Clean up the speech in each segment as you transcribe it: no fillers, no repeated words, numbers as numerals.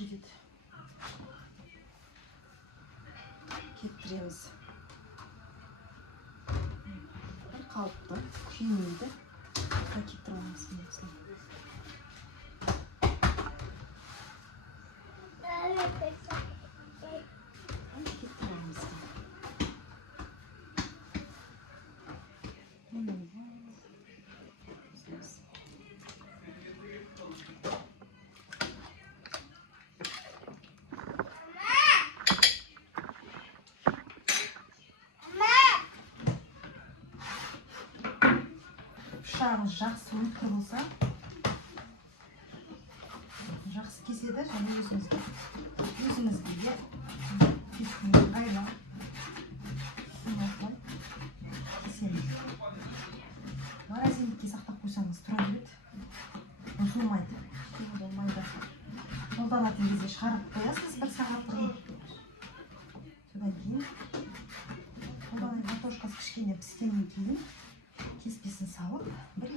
жетеді. Кептіреміз. Бір қалыпты күймейді. Кептіріп аламыз. Пышағыңыз жақсы өткір болса, жақсы кеседі, және өзіңізге кескенге айлап кесеміз. Морозильникке сақтап қойсаңыз тұра береді, бұзылмайды, болмайды. Қолданатын кезде шығарып қоясыз бір сағат бұрын. Содан кейін картошкасы кішкене піскеннен кейін кеспесін салып, 3-4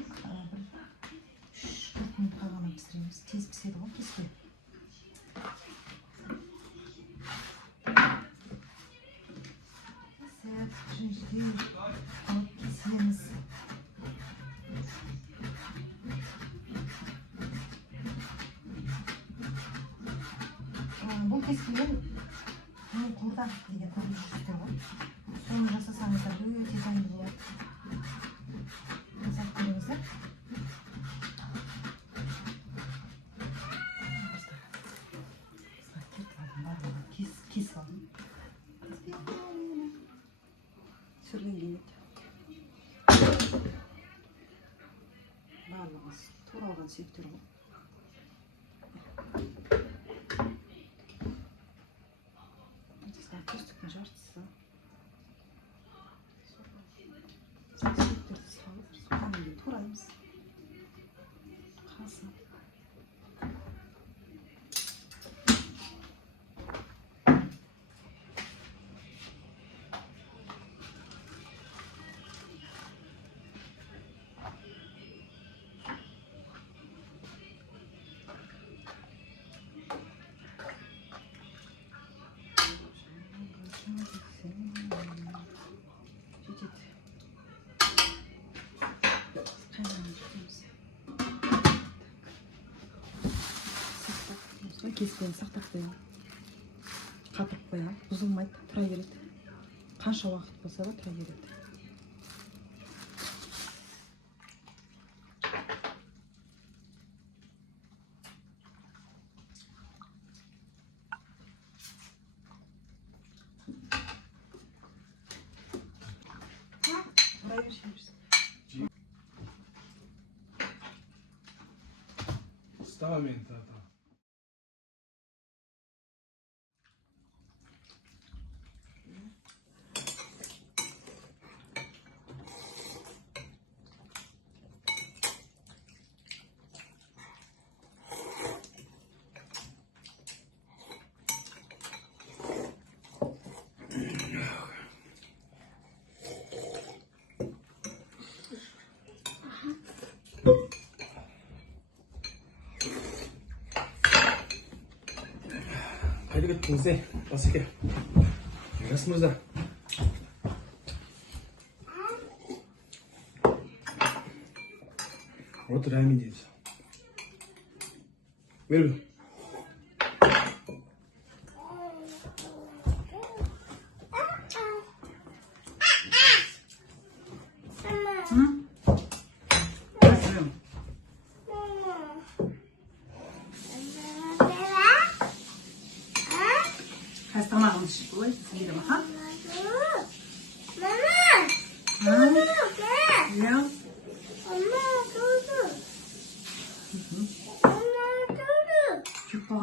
минутқа ғана пісіреміз. Тез піседі ғой кеспе. Жіңішке алып кесеміз. Бұл кескеннен қордақ деген көріп жүрсіздер ғой. Соны жасасаңыздар өте дәмді болады. Жасап көріңіздер. Кесіп алдым. Сүрген келеді. Барлығыз туралған сүйектер ғой. Төстіктің жартысы. Сүйектерді салып, содан кейін тураймыз. Қалсын. Кескенін сақтап қоямын. Қатырып қоямын. Бұзылмайды, тұра береді. Қанша уақыт болса да тұра береді. Тұра берші. Ставим это. Haydi götürünüz de basık ya. Nasılsınız da? Otur emin değiliz. Ver bir. Tamam, şıklı, yiyelim ha. Mama. Ya. Mama, Çok pahalı.